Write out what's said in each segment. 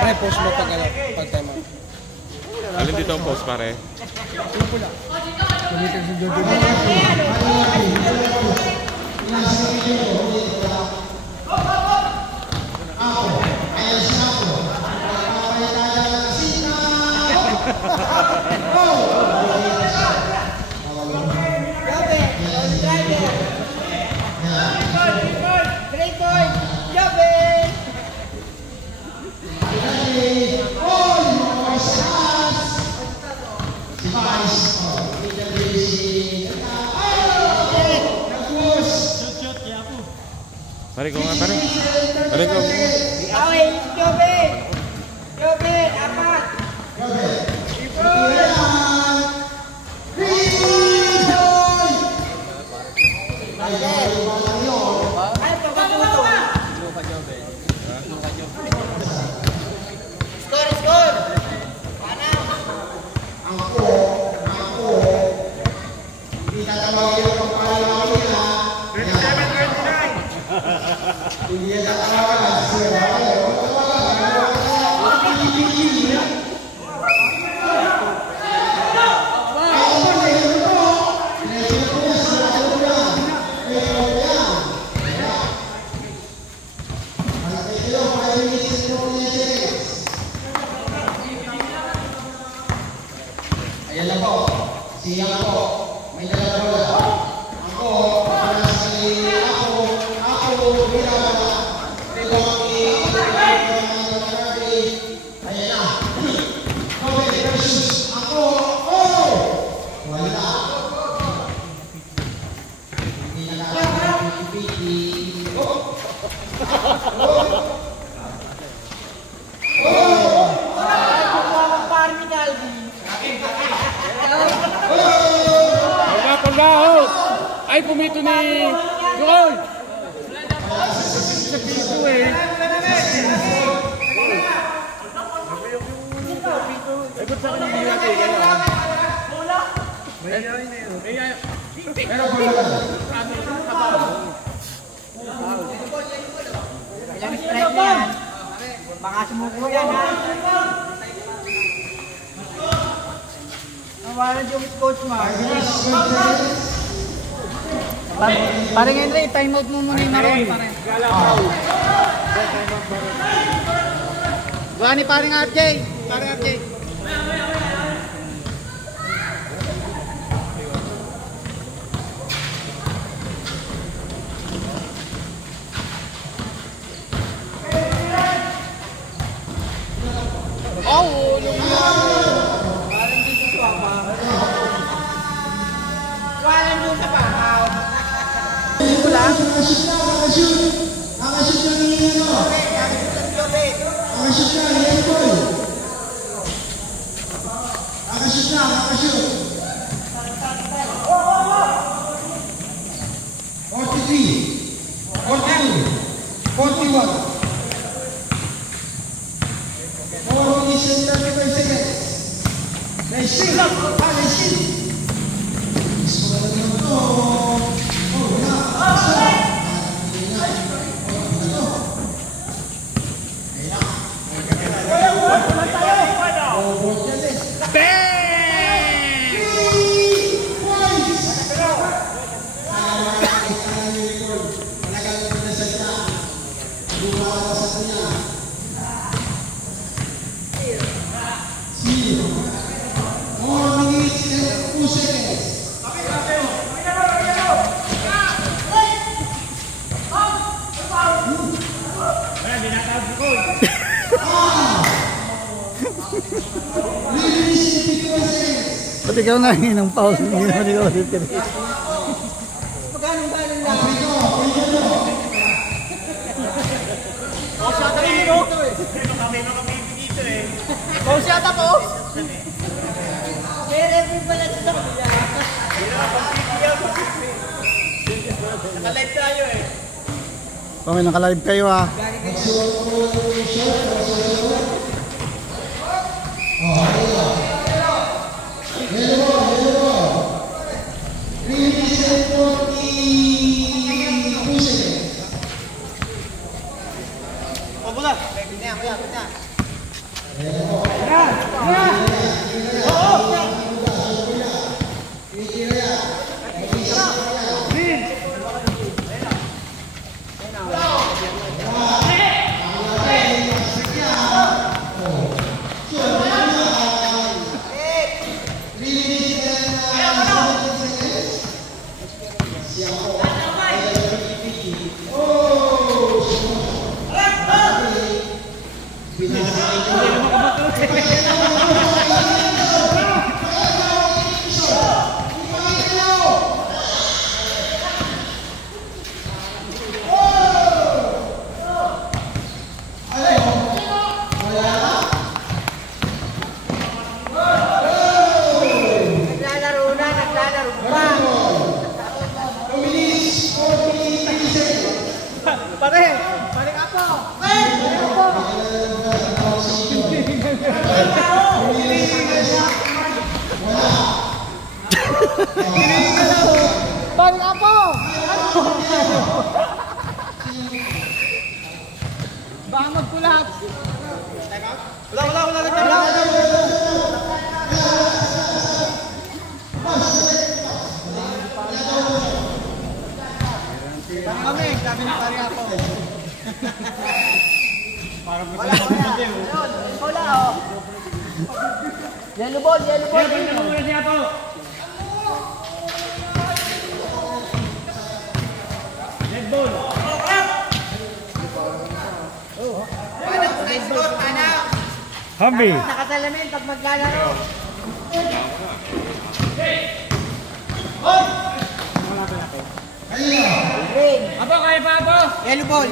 Pre, post mo pag tema. Alin dito ang post, pare? Gamitin si Jojo. Pare ko nga, pare. Pare ko. Away, Jobe! Jobe, apat! Score, score! Hindi tatawagin ang pangalaman nila. Hindi yan tatawagin. Ayan lang po. Siyang po. May dalawa bola. Ako, para si ako, binawala. Ito ang ayan na. Kobe versus ako. Oh! Wala. Hindi na nakakapiti. Oh! Ay, pumito ni Goy! Sa pito eh. Ay, ba't sa akin hindi natin? Pero bola. Ilang strike na yan. Baka sumuko yan, ha? Nawalan yung coach mo. Parang Henry, time out mo muna yung naroon. Gawa ni parang RJ. Parang RJ. Oh, yung parang dito siya. Walang doon sa bahaw. Nakashoot na ni ano? Nakashoot na ni Edboy. Nakashoot. 43, 42, 41. 4 minutes and 35 seconds. Nice shot. Gusto ko lang ito. Pati ikaw na ng pause. Hindi naman ikaw ulit. Magkano ba lang lang? Pausyata rin dito eh. Kami dito eh. Pausyata po? May referee pala dito. Naka-live tayo eh. May naka-live kayo ha. Balik apa? Bangun pulang. Kami, sabi ni pare ako. Para wala oh. Yellow ball. Red ball. Hambi. Nakasalamin pag maglalaro. Apo, kaya pa apo? Yellow ball.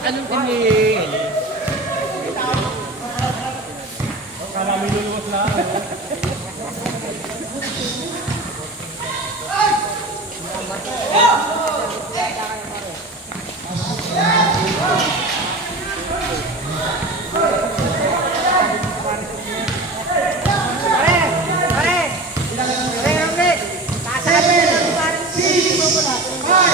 Anong ini? Kala may luluwas lang. 5,